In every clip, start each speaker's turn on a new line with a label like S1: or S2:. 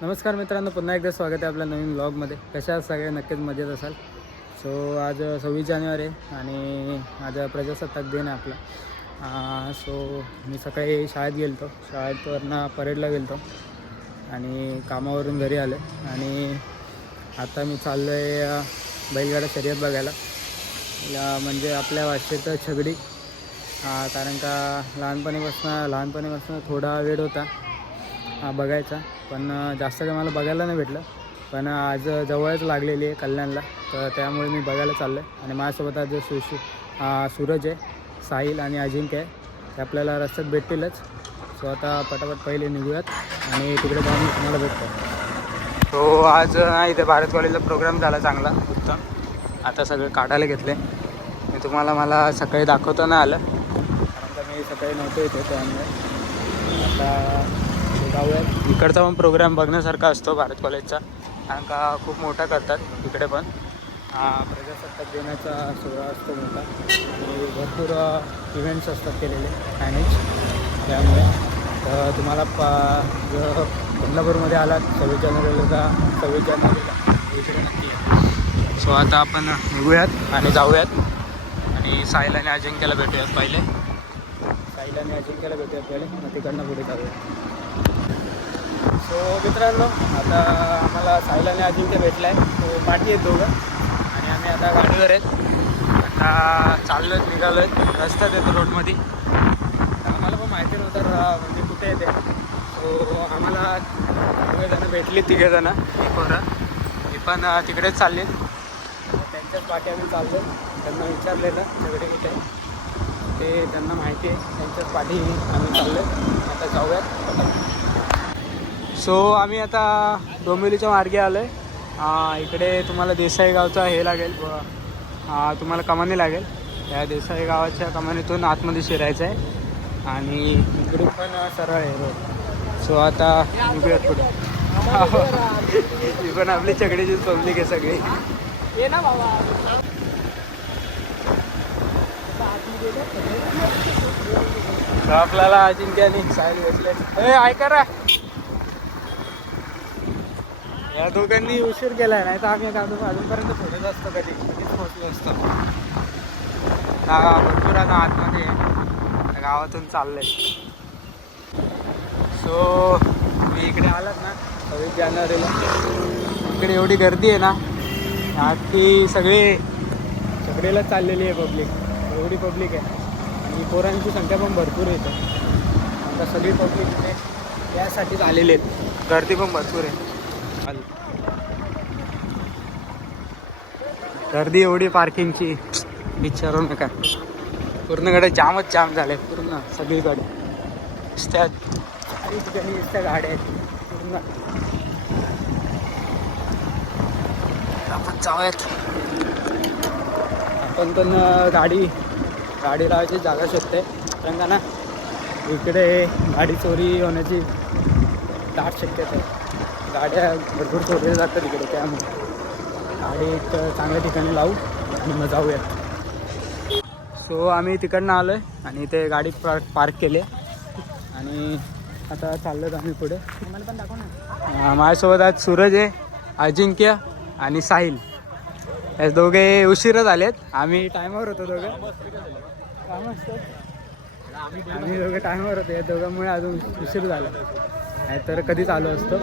S1: नमस्कार मित्रांनो पुन्हा एकदा स्वागत आहे आपल्या नवीन ब्लॉगमध्ये कशा आहात सगळे? नक्कीच मजेत असाल. सो आज सव्वीस जानेवारी आहे आणि आज प्रजासत्ताक दिन आहे आपला. सो मी सकाळी शाळेत गेलो होतो शाळेतवरनं परेडला गेलो होतो आणि कामावरून घरी आलो. आणि आता मी चाललो आहे बैलगाडा शर्यत बघायला. या म्हणजे आपल्या भाषेत छगडी. कारण का लहानपणीपासून लहानपणीपासून थोडा वेळ होता बघायचा. पण जास्त काही मला बघायला नाही भेटलं. पण आज जवळच लागलेली आहे कल्याणला. तर त्यामुळे मी बघायला चाललो आहे आणि माझ्यासोबत आज सुशु सूरज आहे साहिल आणि अजिंक्य आहे ते आपल्याला रस्त्यात भेटतीलच. सो आता पटापट पहिले निघूयात आणि तिकडे जाऊन तुम्हाला भेटतो. तो आज अ, इथे भारत कॉलेजला प्रोग्राम झाला चांगला. उत्तम. आता सगळे काढायला घेतले मी तुम्हाला मला सकाळी दाखवता नाही आलं. कारण का मी सकाळी नव्हतो इथे त्यामुळे आता जाऊयात. इकडचा पण प्रोग्राम बघण्यासारखा असतो भारत कॉलेजचा कारण का खूप मोठा करतात इकडे पण. प्रजासत्ताक दिनाचा सोहळा असतो मोठा. आणि भरपूर इव्हेंट्स असतात केलेले मॅनेज त्यामुळे तर तुम्हाला प जर कोल्हापूरमध्ये आलात सव्वीस जानेवारीला सव्वीस जानेवारीला इकडे नक्की सो आता आपण निघूयात आणि जाऊयात. आणि साहिल आणि अजिंक्यला भेटूयात पहिले. साहिल आणि अजिंक्यला भेटूया पहिले मग तिकडनं पुढे जाऊया. सो मित्रांनो आता आम्हाला साहिल आणि अजिंक्य भेटला आहे तो पाठी आहेत दोघं. आणि आम्ही आता गाडीवर आहेत. आता चाललो आहेत निघालो आहेत रस्त्यात येतो रोडमध्ये. तर आम्हाला पण माहिती नव्हतं म्हणजे कुठे येते सो आम्हाला दोघेजणं भेटली तिघेजणं एक पोरं. मी पण तिकडेच चालले. त्यांच्याच पाठी आम्ही चाललो. त्यांना विचारलेलं सगळे कुठे आहे. ते त्यांना माहिती आहे. त्यांच्या पाठी आम्ही चाललो आता जाऊयात. सो आम्ही आता डोंबिवलीच्या मार्गे आलो आहे इकडे तुम्हाला देसाई गावचा हे लागेल. तुम्हाला कमानी लागेल. त्या देसाई गावाच्या कमानीतून आतमध्ये शिरायचं आहे. आणि इकडे पण सरळ आहे रोड. सो आता निघूयात पुढे. ही पण आपली चकडीची पब्लिक आहे सगळी. ये ना बाबा. आपल्याला अजिंक्याने आणि भेटले ए ऐका रा. या दोघांनी उशीर केलाय नाही तर आम्ही अजून अजूनपर्यंत पोहोचत असतो कधी. कधीच पोहोचलो असतो हा भरपूर आता आतमध्ये आहे. त्या गावातून चाललंय. सो मी इकडे आलात ना सव्वीस जानेवारीला. इकडे एवढी गर्दी आहे ना बाकी सगळी सगळेला चाललेली आहे पब्लिक एवढी पब्लिक आहे. आणि पोरांची संख्या पण भरपूर येते आता सगळी पब्लिक इथे यासाठीच आलेली आहेत. गर्दी पण भरपूर आहे. गर्दी एवढी पार्किंगची विचारू नका. पूर्णकडे जामच जाम झाले पूर्ण सगळीकडे रस्त्यात काही ठिकाणी नुसत्या गाड्या आहेत. पूर्ण. आपण जाऊयात. आपण पण गाडी गाडी लावायची जागा शोधते. कारण का ना इकडे गाडी चोरी होण्याची दाट शक्यता आहे. गाड्या भरपूर चोरीला जातात इकडे त्यामुळे. गाडी एक चांगल्या ठिकाणी लावू आणि मग जाऊया सो आम्ही तिकडनं आलो आहे आणि ते गाडी पार्क पार्क केली आणि आता चाललो आम्ही पुढे. मला पण ना माझ्यासोबत आज सूरज आहे अजिंक्य आणि साहिल. हे दोघे उशीरच आलेत. आम्ही टायमावर होतो दोघं. कामं आम्ही दोघे टायमावर होतो. या दोघांमुळे अजून उशीर झाला. नाही तर कधीच आलो असतो.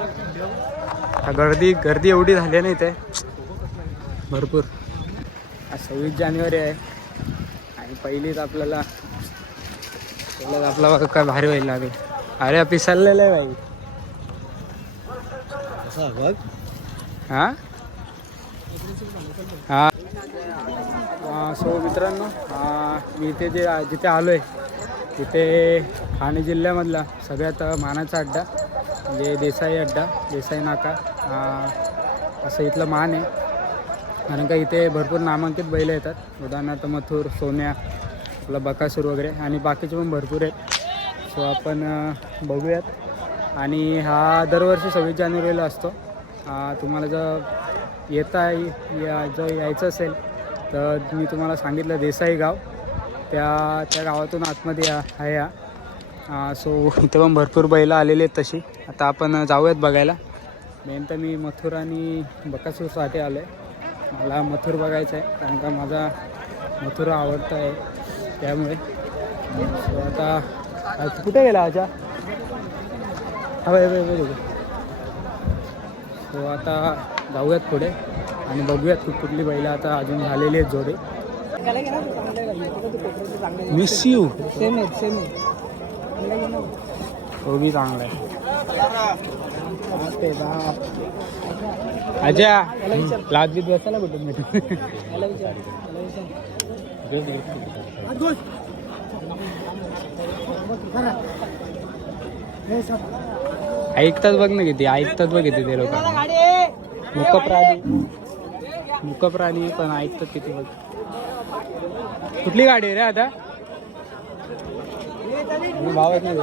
S1: गर्दी गर्दी एवढी झाली नाही ते भरपूर. आज सव्वीस जानेवारी आहे. आणि पहिलीच आपल्याला पहिलाच आपला बघा काय भारी व्हायला लागेल. अरे पिसाललेलं आहे भाई. हां? हां. सो मित्रांनो मी इथे जे जिथे आलो आहे तिथे ठाणे जिल्ह्यामधला सगळ्यात मानाचा अड्डा म्हणजे देसाई अड्डा देसाई नाका असं इथलं मान आहे. कारण का इथे भरपूर नामांकित बैल येतात. उदाहरणार्थ मथुर सोन्या आपला बकासूर वगैरे आणि बाकीचे पण भरपूर आहेत. सो आपण बघूयात. आणि हा दरवर्षी सव्वीस जानेवारीला असतो. तुम्हाला जर येता या जर यायचं असेल तर मी तुम्हाला सांगितलं देसाई गाव. त्या त्या गावातून आतमध्ये या- आहे या. सो इथे पण भरपूर बैलं आलेली आहेत तशी. आता आपण जाऊयात बघायला. मेन तर मी मथुर आणि बकासूरसाठी आलो आहे मला मथुर बघायचं आहे कारण का माझा मथुर आवडता आहे. त्यामुळे. सो आता आज कुठे गेला आजा? हवं सो आता जाऊयात पुढे. आणि बघूयात कुठ कुठली बैलं आता अजून झालेली आहेत जोडे. मिस यू
S2: सेम आहे सेम
S1: तो बी चांगला आहे. अजय लाज बीत बसायला कुठून भेटून ऐकतात बघ ना किती ऐकतात बघ किती ते लोक. मुक प्राणी मुक प्राणी पण ऐकतात किती बघ. कुठली गाडी आहे रे आता? भावच नाही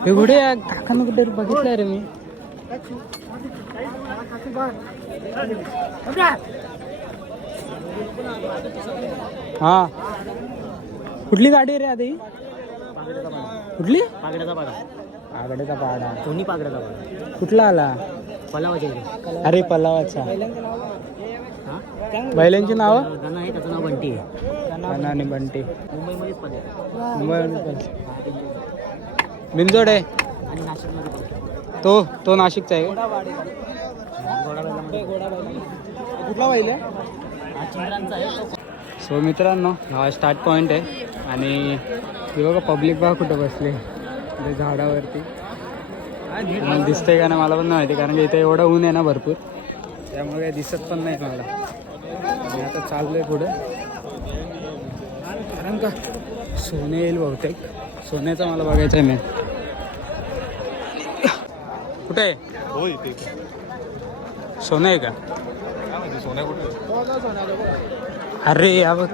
S1: हे घोडे काकानं कुठे बघितलं रे मी? हा. कुठली गाडी आहे रे ही कुठली?
S2: पागड्याचा पाडा. दोन्ही पागड्याचा पाडा.
S1: कुठला आला?
S2: पलावाच्या
S1: अरे पल्लावाचा
S2: हा?
S1: बैलांची नावं?
S2: त्याचं नाव बंटी
S1: आणि बंटी.
S2: मुंबईमध्येच पण आहे.
S1: मुंबई बिंजोड आहे. तो तो नाशिकचा आहे. कुठला बैल सो मित्रांनो हा स्टार्ट पॉईंट आहे. आणि हे बघा पब्लिक बघा कुठं बसले. इथे झाडावरती. मला दिसतंय का नाही मला पण नाही माहिती कारण की इथे एवढं ऊन आहे ना भरपूर. त्यामुळे काही दिसत पण नाही मला. आणि आता चाललोय पुढे. कारण का सोने येईल बहुतेक. सोन्याचा मला बघायचं आहे मेन कुठे आहे? सोनं आहे का? अरे या बघ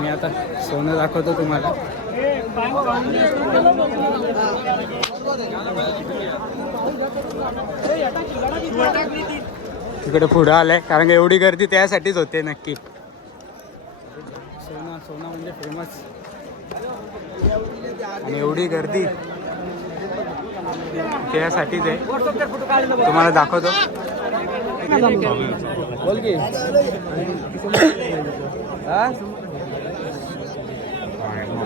S1: मी आता सोनं दाखवतो तुम्हाला. तिकडे पुढं आलंय कारण की एवढी गर्दी त्यासाठीच होते नक्की. सोना सोना म्हणजे फेमस आणि एवढी गर्दी त्यासाठीच आहे. तुम्हाला दाखवतो. बोल की.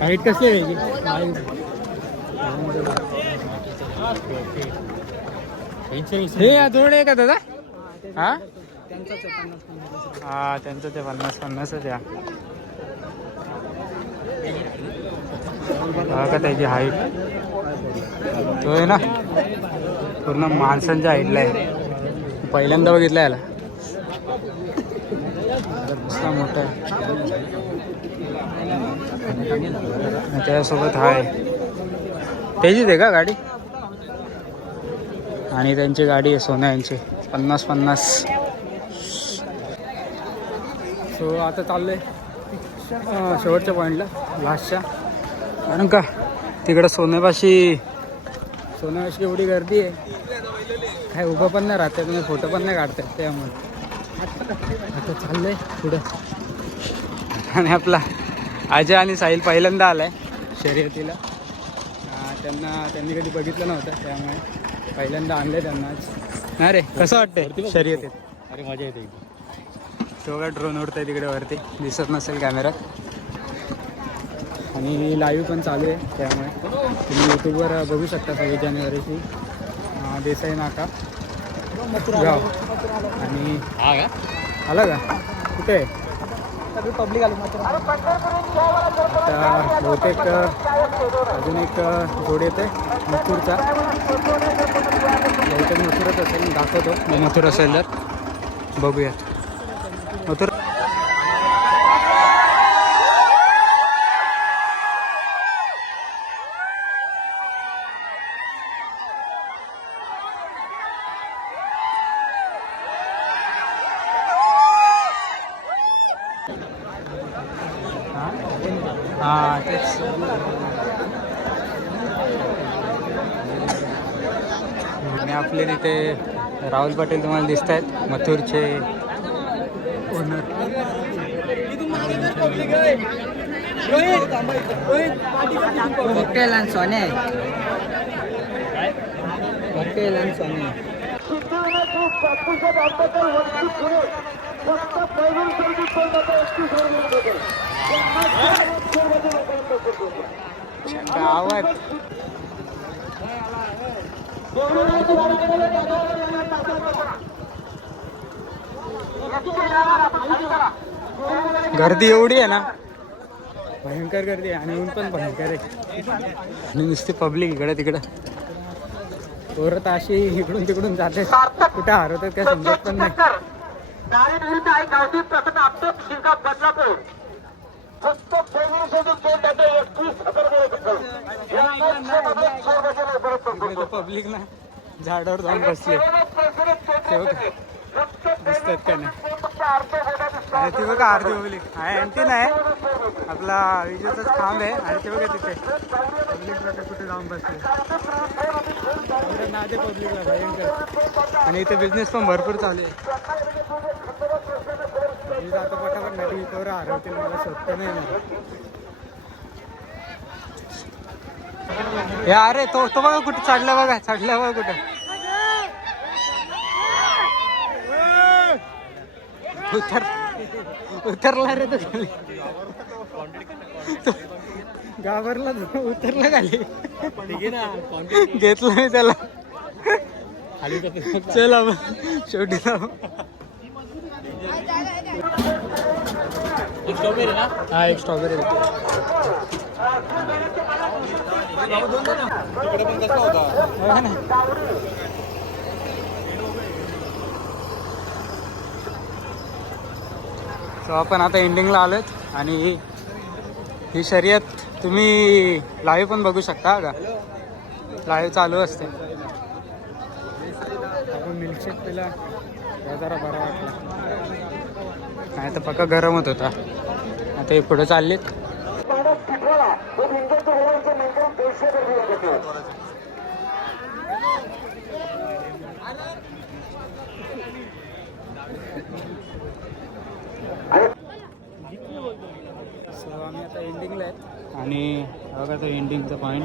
S1: हाईट कसली आहे? हे थोडे आहे का दादा? हा? हा त्यांचं ते पन्नास पन्नासच या. का त्याची हाईट तो आहे ना पूर्ण माणसांच्या हाईटला आहे. पहिल्यांदा बघितला याला. मोठा आहे. त्याच्यासोबत हाय. त्याचीच आहे का गाडी? आणि त्यांची गाडी आहे सोना यांची पन्नास पन्नास. सो आता चाललं आहे शेवटच्या पॉईंटला लास्टच्या. कारण का तिकडं सोन्यापाशी सोन्यापाशी एवढी गर्दी आहे. काय उभं पण नाही राहते तुम्ही फोटो पण नाही काढतात त्यामुळे. आता चाललंय पुढं. आणि आपला अजय आणि साहिल पहिल्यांदा आलाय शर्यतीला. त्यांना त्यांनी कधी बघितलं नव्हतं त्यामुळे पहिल्यांदा आणलंय त्यांना आज. नाही रे कसं वाटतंय शर्यतीत?
S2: अरे मजा येते
S1: तो ड्रोन उडतंय तिकडे वरती दिसत नसेल कॅमेऱ्यात आणि लाईव्ह पण चालू आहे त्यामुळे तुम्ही यूट्यूबवर बघू शकता सव्वीस जानेवारीची. देसाई नाका. गाव आणि
S2: हा
S1: आला का? कुठे आहे?
S2: सगळी पब्लिक आली
S1: आता बहुतेक अजून एक जोड येते मथुरचा. बहुतेक मथुरच असेल मी दाखवतो. मी मथुर असेल तर बघूयात मथुर हां तेच आणि तिथे राहुल पाटील तुम्हाला दिसत आहेत. मथुरचे ओनर
S2: आणि सोने आणि सोने
S1: गावात गर्दी एवढी आहे ना? भयंकर गर्दी आहे आणि ऊन पण भयंकर आहे. आणि नुसती पब्लिक इकडे तिकडं. पोरं तर अशी इकडून तिकडून जाते. कुठे हरवतात काय समजत पण नाही.
S3: फक्त सोडून दोन टाके एकवीस हजार
S1: पब्लिक ना झाडावर जाऊन बसले. दिसतात का नाही? ती बघा अर्धी पब्लिक आहे. आणखी नाही आपला विजेचाच खांब आहे. आणि ते बघा तिथे. पब्लिक बघा कुठे जाऊन बसले? नादे पब्लिकला भयंकर. आणि इथे बिझनेस पण भरपूर चालू आहे. मी जातो पटापट नदी पोरं हरवतील मला शोधता नाही येणार. अरे तो तो बघा कुठे चढला बघा चढला बघा कुठे. उतर उतरला रे तो खाली. घाबरला उतरला खाली. घेतलं मी त्याला. चला शेवटी शेवटी जाऊ हा एक स्ट्रॉबेरी ना सो आपण आता एंडिंगला आलोत आणि ही शर्यत तुम्ही लाईव्ह पण बघू शकता का? लाईव्ह चालू असते. आपण मिल्कशेक पिला. जरा बरा वाटला. नाही तर पक्का गरम होत होता. आता हे पुढे चाललेत. आम्ही आता एंडिंगला आहेत. आणि बघा तो एंडिंगचा पॉईंट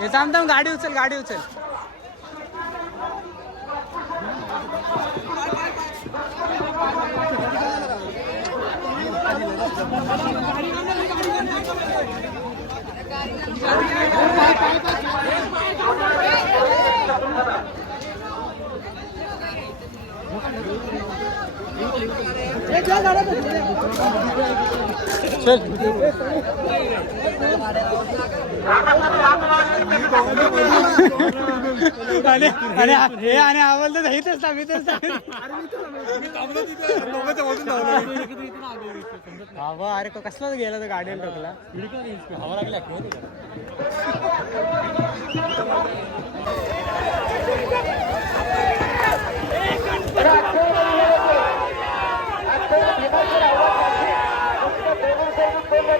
S1: हे थांब थांब गाडी उचल गाडी उचल. चल हे आणि आवल तर हेच आम्ही हवा अरे कसला गेला तर गाडीला टोकला. हवा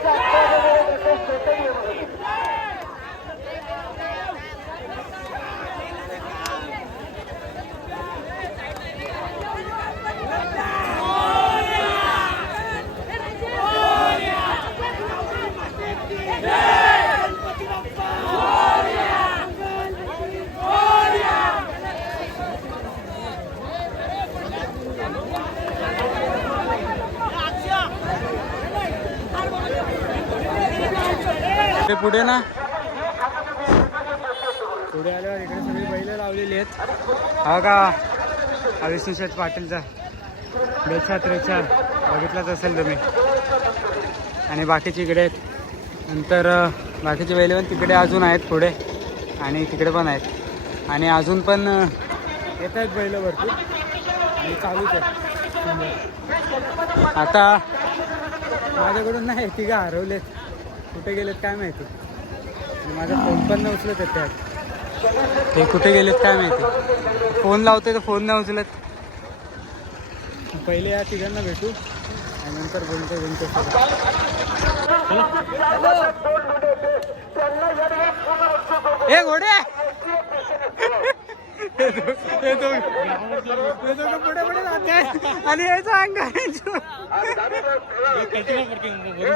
S1: Thank you. ते पुढे ना. पुढे आल्यावर इकडे सगळी बैल लावलेली आहेत. हा का? विष्णुशेठ पाटीलचा. बेचा त्रेचा. बघितलाच असेल तुम्ही. आणि बाकीचे इकडे आहेत. नंतर बाकीचे बैल पण तिकडे अजून आहेत पुढे. आणि तिकडे पण आहेत. आणि अजून पण येत आहेत बैल भरपूर. आणि चालूच आहे. आता माझ्याकडून नाही तिघं हरवलेत. कुठे गेलेत काय माहिती? माझा फोन पण नाही उचलत आहेत त्यात. ते कुठे गेलेत काय माहिती? फोन लावते तर फोन नाही उचलत. पहिले या तिघांना भेटू आणि नंतर बोलतो बोलतो हे घोडे! हे दो- हे दोघं- हे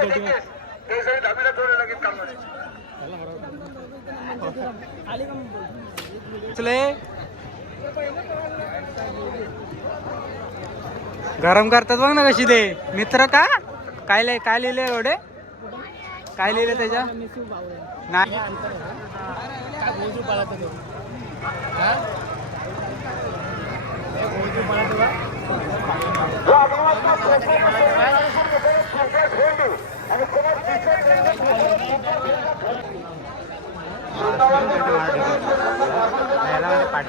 S1: दोघं गरम करतात बघ ना कशी ते. मित्र का? काय लिह काय लिहिले एवढे? काय लिहिले त्याच्या? नाही कोण गेला हो,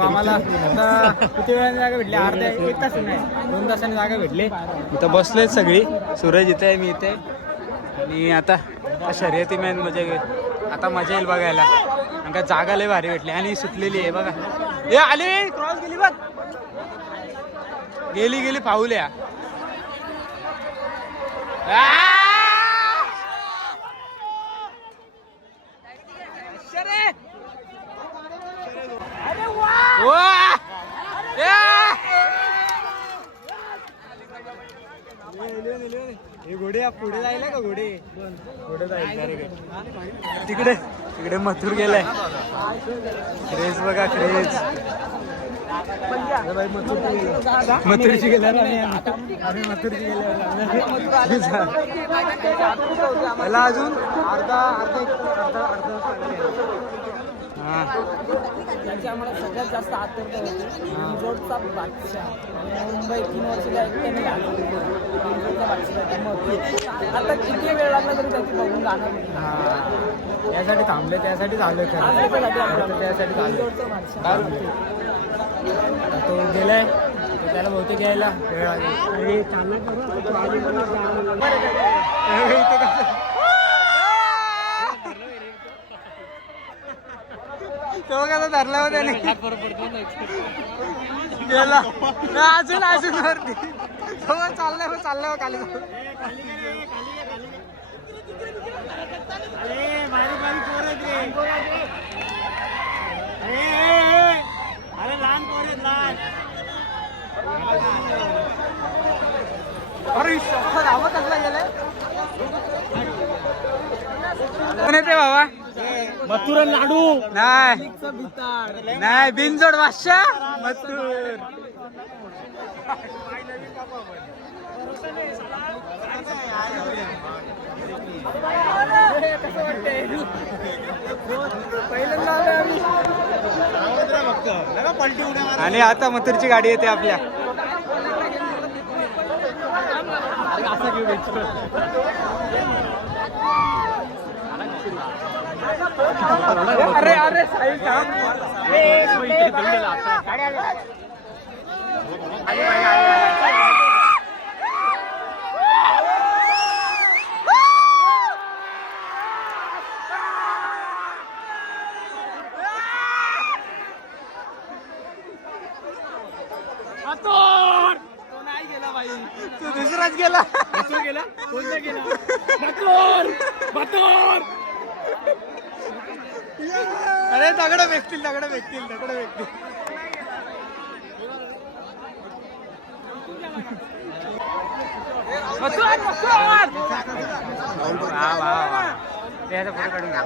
S1: आम्हाला किती वेळाने जागा भेटली अर्ध्या एक तास नाही दोन तासाने जागा भेटली इथं बसलेत सगळी. सूरज इथे आहे मी इथे. आणि आता शर्यती मॅन मजा घेईल आता मजा येईल बघायला. कारण का जागा लय भारी भेटली. आणि सुटलेली आहे बघा. ए आली क्रॉस गेली बघ. गेली गेली फाऊल्या हे घोडे पुढे जायला का घोडे? घोडे जाईल तिकडे तिकडे मथुर गेलाय. क्रेज बघा क्रेज मथुरची गेला आम्ही मथुरची गेल्या मला अजून. अर्धा अर्धा अर्धा अर्धा.
S2: त्यांची आम्हाला सगळ्यात जास्त आतुरता होती. बादशाह. मुंबई तीन वर्षाच्या एकट्याने बादशाह मग आता किती वेळ लागला तरी त्याची बघून जाणार नाही.
S1: हा. त्यासाठी थांबले त्यासाठी झालं
S2: आज त्याच्यासाठी आपलं
S1: त्यासाठी आता तो गेलाय. त्याला बहुतेक यायला वेळ लागेल अरे, चालला का बा? तो कसा धरला होता गेला. अजून अजून वरती. तो चाललाय हो, चाललाय हो, हो, खाली अरे शपथ, आवाज कसला गेलाय कोण येते बाबा
S2: मथुरा लाडू.
S1: नाही. नाही बिनजोड बादशा मथुर. आणि आता मथुरची गाडी येते आपल्या. अरे अरे साहिल
S2: तो नाही गेला बाई
S1: तू दुसराच गेला
S2: तो गेला कोणता गेला मथुर मथुर
S1: अरे दगड भेटतील दगड भेटतील दगड भेटतील वा वा वा. त्याचा फोटो काढून घ्या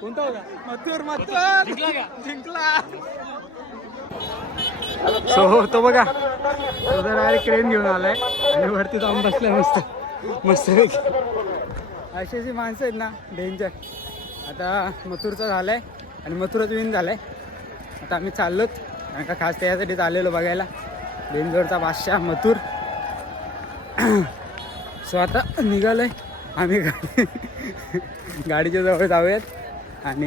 S1: कोणता होता?
S2: मथुर मथुर. जिंकला
S1: सो तो बघा तो डायरेक्ट क्रेन घेऊन आलाय आणि वरती जाऊन बसलाय मस्त मस्त अशी अशी माणसं आहेत ना डेंजर आता मथुरचा झालाय आणि मथुरच विन झालाय. आता आम्ही चाललोत. कारण का खास त्याच्यासाठीच आलेलो बघायला. डेंजरचा बादशाह मथुर. सो आता निघालोय. आम्ही गाडी गाडीच्या जवळ जाऊयात. आणि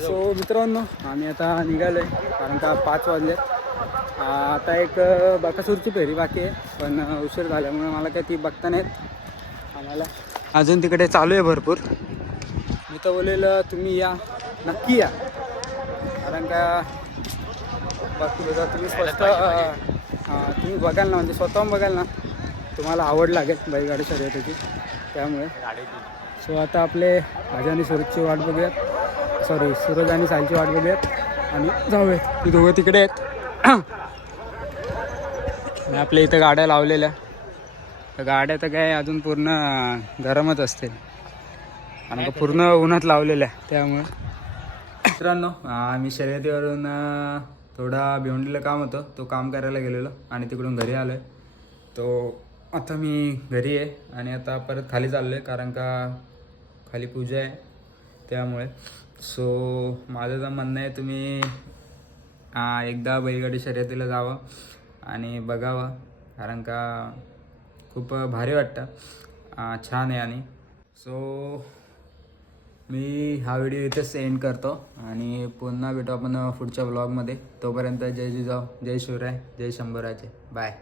S1: सो मित्रांनो आम्ही आता निघालोय. कारण का पाच वाजले आता एक बकासूरची फेरी बाकी आहे. पण उशीर झाल्यामुळे मला काही ती बघता नाहीत. आम्हाला अजून तिकडे चालू आहे भरपूर. मी तर बोलेल तुम्ही या. नक्की या. कारण का बाकी जर तुम्ही स्वस्त तुम्ही बघाल ना म्हणजे स्वतःहून बघाल ना. तुम्हाला आवड लागेल बैलगाडी शर्यतीची. त्यामुळे. सो आता आपले राजा आणि सूरजची वाट बघूयात. सॉरी सूरज आणि सालची वाट बघूयात. आणि जाऊयात ती दोघं तिकडे आहेत. आणि आपल्या इथं गाड्या लावलेल्या. तर गाड्या तर काय अजून पूर्ण गरमच असतील. आणि पूर्ण उन्हात लावलेल्या त्यामुळे. मित्रांनो आम्ही शर्यतीवरून थोडा भिवंडीला काम होतं. तो काम करायला गेलेलो आणि तिकडून घरी आलो आहे तो आता मी घरी आहे आणि आता परत खाली चाललो आहे कारण का खाली पूजा आहे त्यामुळे. सो माझं तर म्हणणं आहे तुम्ही एकदा बैलगाडी शर्यतीला जावं आणि बघावं कारण का खूप भारी वाटतं. छान आहे आणि. सो मी हा व्हिडिओ इथेच एंड करतो आणि पुन्हा भेटू आपण पुढच्या ब्लॉगमध्ये तोपर्यंत जय जिजाऊ जय शिवराय जय शंभराचे बाय